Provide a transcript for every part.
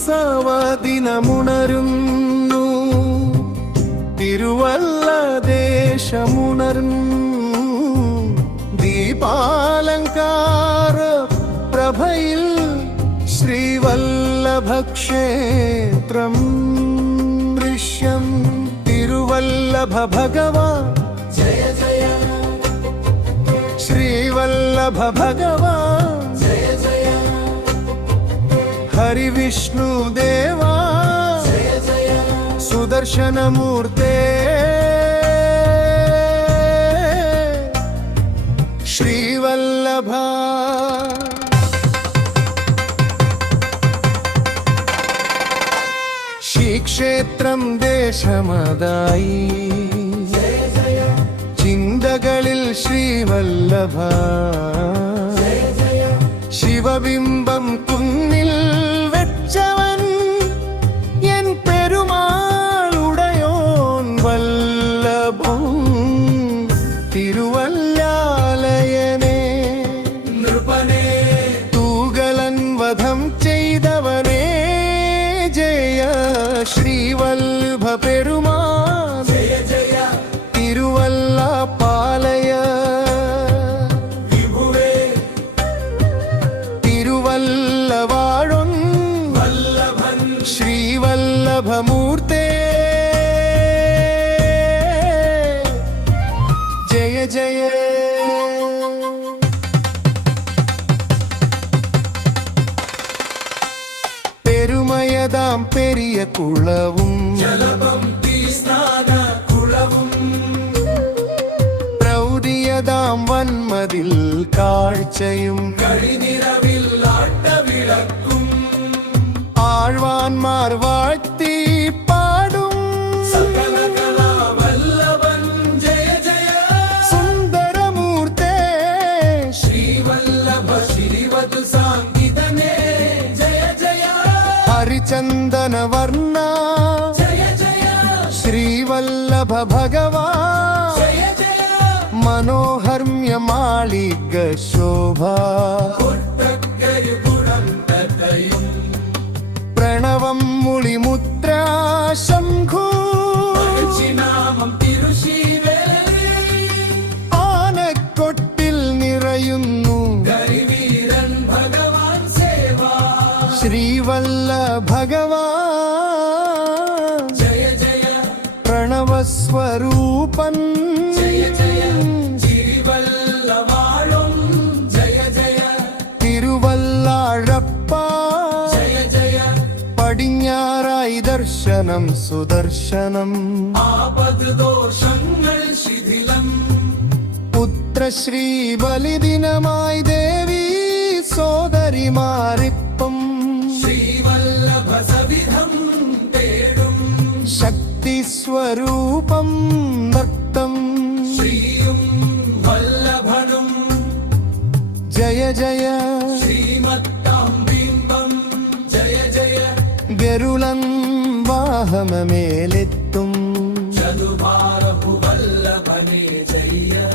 തിരുവുത്സവദിനമുണരുന്നു തിരുവല്ല ദേശമുണർന്നു. ദീപാലങ്കാര പ്രഭയിൽ ശ്രീവല്ലഭക്ഷേത്രം ദൃശ്യം. തിരുവല്ലഭ ഭഗവാൻ. ജയ ജയ ശ്രീവല്ലഭ ഭഗവാൻ. ഹരിവിഷ്ണുദേവാ ജയ ജയ സുദർശനമൂർത്തേ ശ്രീവല്ലഭ ശ്രീക്ഷേത്രം ദേശമതായി ചിന്തകളിൽ ശ്രീവല്ലഭ ശിവബിംബം ശ്രീവല്ലഭ പെരുമാ ജയ ജയ തിരുവല്ല പാലയ. തിരുവല്ല വാഴും ശ്രീവല്ലഭമൂർത്തേ எல்லாம் பெரிய குளவும் குளவும் பிரௌடியதாம் வன்மதில் காழ்ச்சையும். ஆழ்வான்மார் வாழ்த்து ഹരിചന്ദന വർണ ശ്രീവല്ലഭ ഭഗവാ മനോഹർമ്യ മാളിക ശോഭ. പ്രണവം മുളിമുദ്ര ശ്രീവല്ല ഭഗവാ പ്രണവസ്വരൂപൻ തിരുവല്ലാഴപ്പ. പടിഞ്ഞാറായി ദർശനം സുദർശനം. ദോഷങ്ങൾ ശിഥിലം. പുത്രശ്രീ ബലിദിനമായി ദേവി സോദരിമാരിപ്പം സ്വരൂപം നൃത്തം. ശ്രീയും വല്ലഭനും. ജയ ജയ. ശ്രീമത്താംബിംബം. ജയ ജയ. ഗരുളൻ വാഹമമേലെത്തും ചതുഭാരഭു വല്ലഭനെ ജയ.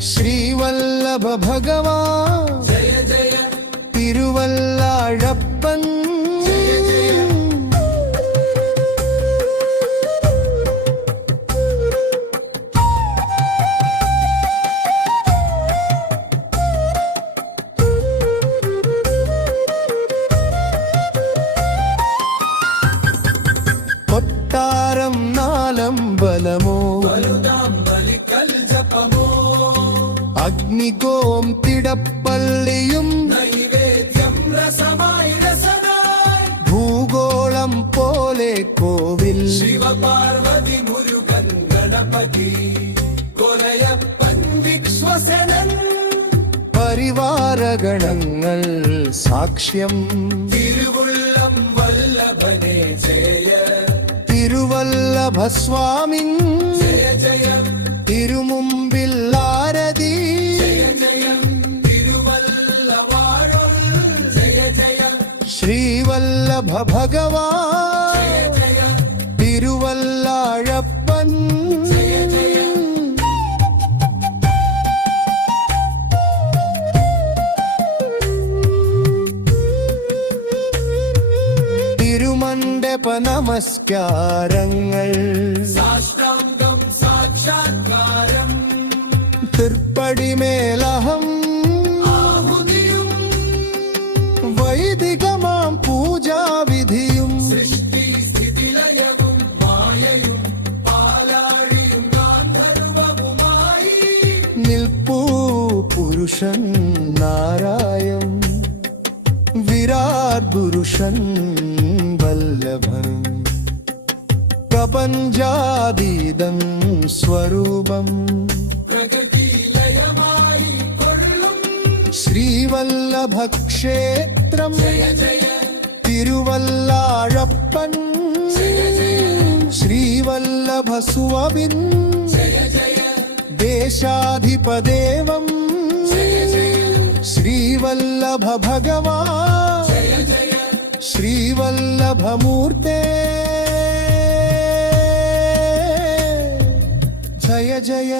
ശ്രീവല്ലഭ ഭഗവാ ജയ ജയ. തിരുവല്ലാഴപ്പൻ. ജപമോ അഗ്നികോം തിടപ്പള്ളിയും ഭൂഗോളം പോലെ കോവിൽ. ശിവപാർവതി മുരുകൻ ഗണപതി പരിവാരഗണങ്ങൾ സാക്ഷ്യം. തിരുവുള്ളം വല്ലഭനേ ജയ തിരുവല്ലഭ സ്വാമിൻ ജയ ജയ തിരുമുമ്പിൽ ആരതി ശ്രീവല്ലഭ ഭഗവാ ജയ നമസ്കാരങ്ങൾ. സാഷ്ടാംഗം സാക്ഷാത്കാരം. തൃപ്പടിമേലഹം. വൈദികമാം പൂജാവിധിയും. സൃഷ്ടി സ്ഥിതിലയവും മായയും പാലാഴിയും ഗാന്ധർവവുമായി. നിൽപ്പൂ പുരുഷൻ നാരായം. വിരാട് പുരുഷൻ വല്ലഭൻ പ്രപഞ്ചാതീതം സ്വരൂപം. ശ്രീവല്ലഭക്ഷേത്രം. തിരുവല്ലാഴപ്പൻ. ശ്രീവല്ലഭസുവവിൻ. ദേശാധിപദേവം. ശ്രീവല്ലഭ ഭഗവാ ശ്രീവല്ലഭമൂർത്തേ ജയ ജയ